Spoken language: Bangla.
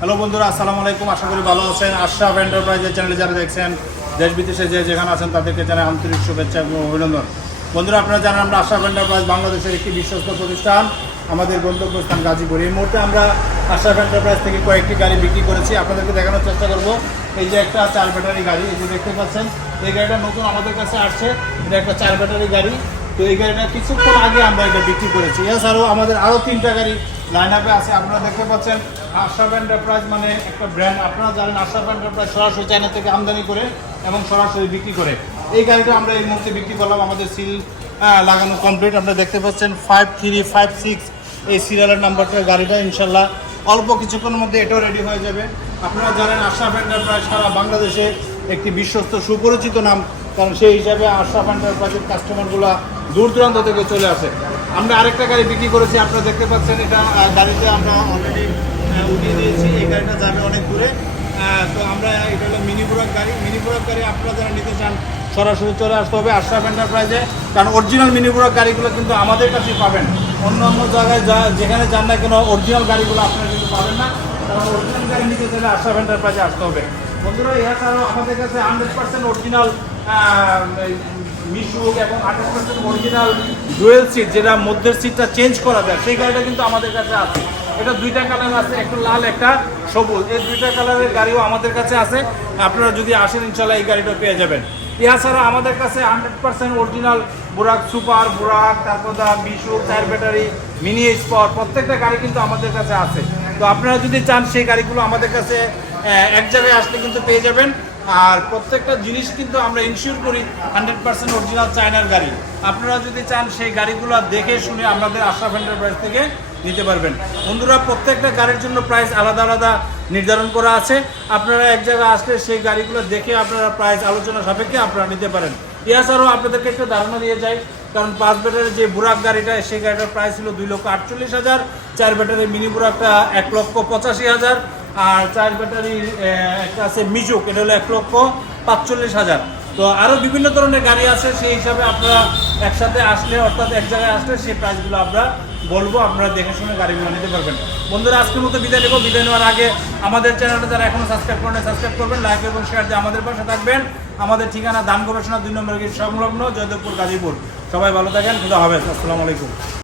হ্যালো বন্ধুরা, আসসালামু আলাইকুম। আশা করি ভালো আছেন। আশরাফ এন্টারপ্রাইজের চ্যানেলে যারা দেখছেন, দেশ বিদেশে যে যেখানে আছেন, তাদেরকে জানাই আন্তরিক শুভেচ্ছা এবং অভিনন্দন। বন্ধুরা, আপনারা জানেন আমরা আশরাফ এন্টারপ্রাইজ বাংলাদেশের একটি বিশ্বস্ত প্রতিষ্ঠান। আমাদের গন্তব্যস্থান গাজীপুর। এই মুহূর্তে আমরা আশরাফ এন্টারপ্রাইজ থেকে কয়েকটি গাড়ি বিক্রি করেছি। আপনাদেরকে দেখানোর চেষ্টা করব। এই যে একটা চার ব্যাটারি গাড়ি, এই যে দেখতে পাচ্ছেন, এই গাড়িটা নতুন আমাদের কাছে আসছে। এটা একটা চার ব্যাটারি গাড়ি। তো এই গাড়িটা কিছুক্ষণ আগে আমরা এটা বিক্রি করেছি। এছাড়াও আমাদের আরও তিনটা গাড়ি লাইন আপে আছে। আপনারা দেখতে পাচ্ছেন আশরাফ এন্টারপ্রাইজ মানে একটা ব্র্যান্ড আপনারা জানেন আশরাফ এন্টারপ্রাইজ সরাসরি চায়না থেকে আমদানি করে এবং সরাসরি বিক্রি করে। এই গাড়িটা আমরা এই মুহূর্তে বিক্রি করলাম। আমাদের সিল লাগানো কমপ্লিট আপনারা দেখতে পাচ্ছেন ফাইভ থ্রি ফাইভ সিক্স এই সিরিয়ালের নাম্বারটা গাড়িটা ইনশাল্লাহ অল্প কিছুক্ষণের মধ্যে এটাও রেডি হয়ে যাবে। আপনারা জানেন আশরাফ এন্টারপ্রাইজ সারা বাংলাদেশে একটি বিশ্বস্ত সুপরিচিত নাম কারণ সেই হিসাবে আশরাফ এন্টারপ্রাইজের কাস্টমারগুলো দূর দূরান্ত থেকে চলে আসে। আমরা আরেকটা গাড়ি বিক্রি করেছি, আপনারা দেখতে পাচ্ছেন এটা গাড়িতে আমরা অলরেডি উঠিয়ে দিয়েছি। এই গাড়িটা যাবে অনেক দূরে। তো আমরা, এটা হলো মিনি বুরাক গাড়ি। মিনি বুরাক গাড়ি আপনারা যারা নিতে চান, সরাসরি চলে আসতে হবে আশরাফ এন্টারপ্রাইজে কারণ অরিজিনাল মিনি বুরাক গাড়িগুলো কিন্তু আমাদের কাছেই পাবেন। অন্য অন্য জায়গায় যা, যেখানে যান না কেন অরিজিনাল গাড়িগুলো আপনারা কিন্তু পাবেন না। কারণ অরিজিনাল গাড়ি নিতে চাইলে আশরাফ এন্টারপ্রাইজে আসতে হবে। বন্ধুরা এছাড়াও আমাদের কাছে হান্ড্রেড পার্সেন্ট অরিজিনাল মিশুক এবং আঠাশ পার্সেন্ট অরিজিনাল ডুয়েল সিট যেটা মধ্যের সিটটা চেঞ্জ করা যায়, সেই গাড়িটা কিন্তু আমাদের কাছে আছে। এটা দুইটা কালার আছে, একটা লাল, একটা সবুজ। এই দুইটা কালারের গাড়িও আমাদের কাছে আছে। আপনারা যদি আসেন, ইনশাল্লাহ এই গাড়িটা পেয়ে যাবেন। এছাড়া আমাদের কাছে hundred percent original Burak super Burak তারপর দা বিশুক টায়ার ব্যাটারি মিনি স্পট প্রত্যেকটা গাড়ি কিন্তু আমাদের কাছে আছে। তো আপনারা যদি চান, সেই গাড়িগুলো আমাদের কাছে এক জায়গায় আসলে কিন্তু পেয়ে যাবেন। আর প্রত্যেকটা জিনিস কিন্তু আমরা ইনশিওর করি হান্ড্রেড পার্সেন্ট অরিজিনাল চায়নার গাড়ি। আপনারা যদি চান সেই গাড়িগুলো দেখে শুনে আমাদের আশরাফ এন্টারপ্রাইজ থেকে নিতে পারবেন। বন্ধুরা, প্রত্যেকটা গাড়ির জন্য প্রাইস আলাদা আলাদা নির্ধারণ করা আছে। আপনারা এক জায়গায় আসলে সেই গাড়িগুলো দেখে আপনারা প্রাইস আলোচনা সাপেক্ষে আপনারা নিতে পারেন। এছাড়াও আপনাদেরকে একটু ধারণা দিয়ে যাই, কারণ পাঁচ ব্যাটারির যে বুরাক গাড়িটা, সেই গাড়িটার প্রাইস ছিল দুই লক্ষ আটচল্লিশ হাজার, চার ব্যাটারির মিনি বুরাকটা এক লক্ষ পঁচাশি হাজার। আর চার ব্যাটারির একটা আছে মিজুক, এটা হলো এক লক্ষ পাঁচচল্লিশ হাজার। তো আরও বিভিন্ন ধরনের গাড়ি আছে, সেই হিসাবে আপনারা একসাথে আসলে, অর্থাৎ এক জায়গায় আসলে সেই প্রাইসগুলো আমরা বলব, আপনারা দেখে শুনে গাড়িগুলো নিতে পারবেন। বন্ধুরা, আজকের মতো বিদায় নেব। বিদায় নেওয়ার আগে আমাদের চ্যানেলটা যারা এখনও সাবস্ক্রাইব করেন সাবস্ক্রাইব করবেন, লাইক এবং শেয়ার দিয়ে আমাদের পাশে থাকবেন। আমাদের ঠিকানা দান গবেষণা দুই নম্বর সংলগ্ন, জয়দেবপুর গাজীপুর। সবাই ভালো থাকেন, খুদা হবে আসসালামু আলাইকুম।